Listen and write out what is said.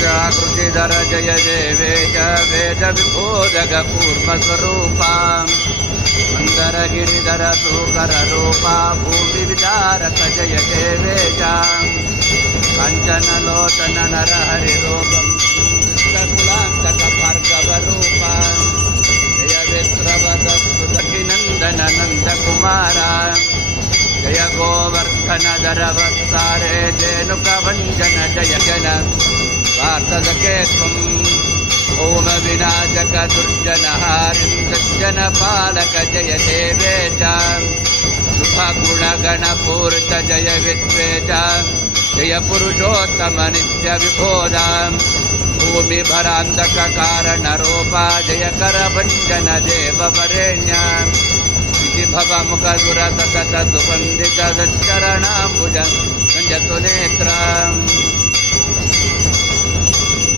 वक्षाकृतिधर जय देवे च वेदविबोधगकूर्मस्वरूपाम् मन्दरगिरिधर सूकररूपा भूमिविदारक जय देवे च कञ्चनलोचन नरहरिरूपम् कृष्णकुलान्तक भार्गवरूपा जय वित्रवदस्तुदखिनन्दन नन्दकुमारा जय गोवर्धनधरवत्सारे धेनुकभञ्जन जय जन ॐ विनाशक दुर्जनहारिन्दज्जन पालक जय देवे च शुभगुणगणपूर्त जय विद्वे च जय पुरुषोत्तम नित्यविबोधा भूमिभरान्धककारणरूपा जय करभञ्जन देववरेण्य इति भवमुखदुरसतत सुबन्धित सच्चरणाम्बुज सञ्जतु नेत्रम्